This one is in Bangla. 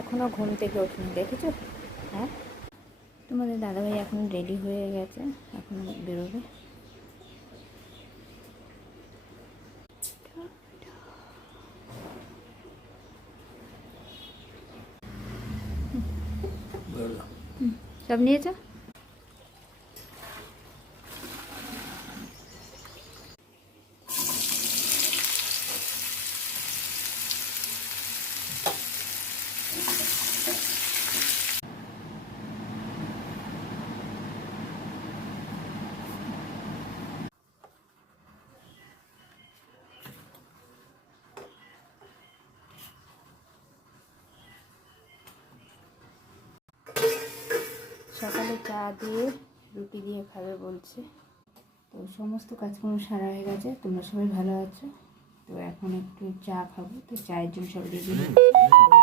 এখনও ঘুম থেকে ওঠেনি, দেখেছো? হ্যাঁ, তোমাদের দাদাভাই এখন রেডি হয়ে গেছে, এখন বেরোবে। সব নিয়েছো? সকালে চা দিয়ে রুটি দিয়ে খাবে বলছে। তো সমস্ত কাজকর্ম সারা হয়ে গেছে, তোমরা সবাই ভালো আছো? তো এখন একটু চা খাবো, তো চায়ের জন্য সব রেডি হয়ে গেছে।